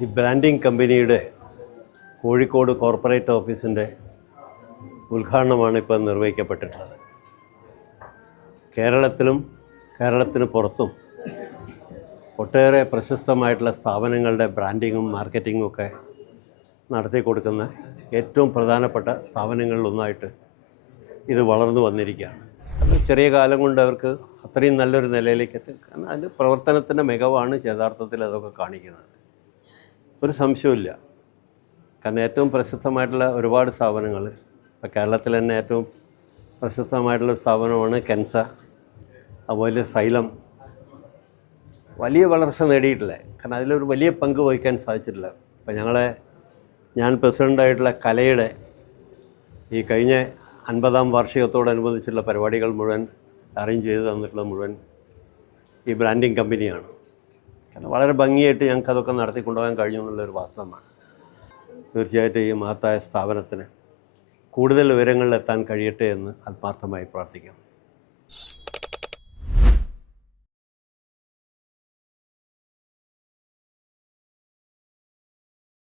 The branding കമ്പനിയുടെ Kozhikode corporate ഓഫീസിൻ്റെ ഉദ്ഘാടനമാണ് ഇപ്പോൾ നിർവഹിക്കപ്പെട്ടിട്ടുള്ളത്. കേരളത്തിലും കേരളത്തിന് പുറത്തും ഒട്ടേറെ പ്രശസ്തമായിട്ടുള്ള സ്ഥാപനങ്ങളുടെ ബ്രാൻഡിങ്ങും മാർക്കറ്റിങ്ങും ഒക്കെ നടത്തി കൊടുക്കുന്ന ഏറ്റവും പ്രധാനപ്പെട്ട സ്ഥാപനങ്ങളിലൊന്നായിട്ട് ഇത് വളർന്നു വന്നിരിക്കുകയാണ്. അത് ചെറിയ കാലം കൊണ്ട് അവർക്ക് അത്രയും നല്ലൊരു നിലയിലേക്ക് എത്തി. കാരണം അതിൻ്റെ പ്രവർത്തനത്തിൻ്റെ മികവാണ് യഥാർത്ഥത്തിൽ അതൊക്കെ കാണിക്കുന്നത്. ഒരു സംശയമില്ല. കാരണം ഏറ്റവും പ്രസിദ്ധമായിട്ടുള്ള ഒരുപാട് സ്ഥാപനങ്ങൾ, ഇപ്പോൾ കേരളത്തിൽ തന്നെ ഏറ്റവും പ്രസിദ്ധമായിട്ടുള്ള സ്ഥാപനമാണ് കെൻസ, അതുപോലെ സൈലം വലിയ വളർച്ച നേടിയിട്ടില്ല. കാരണം അതിലൊരു വലിയ പങ്ക് വഹിക്കാൻ സാധിച്ചിട്ടില്ല. ഇപ്പം ഞാൻ പ്രസിഡൻ്റായിട്ടുള്ള കലയുടെ ഈ കഴിഞ്ഞ 50-ാം വാർഷികത്തോടനുബന്ധിച്ചുള്ള പരിപാടികൾ മുഴുവൻ അറേഞ്ച് ചെയ്ത് തന്നിട്ടുള്ളത് മുഴുവൻ ഈ ബ്രാൻഡിങ് കമ്പനിയാണ്. കാരണം വളരെ ഭംഗിയായിട്ട് ഞങ്ങൾക്ക് അതൊക്കെ നടത്തി കൊണ്ടുപോകാൻ കഴിഞ്ഞു എന്നുള്ളൊരു വാസ്തവമാണ്. തീർച്ചയായിട്ടും ഈ മഹത്തായ സ്ഥാപനത്തിന് കൂടുതൽ വിവരങ്ങളിലെത്താൻ കഴിയട്ടെ എന്ന് ആത്മാർത്ഥമായി പ്രാർത്ഥിക്കാം.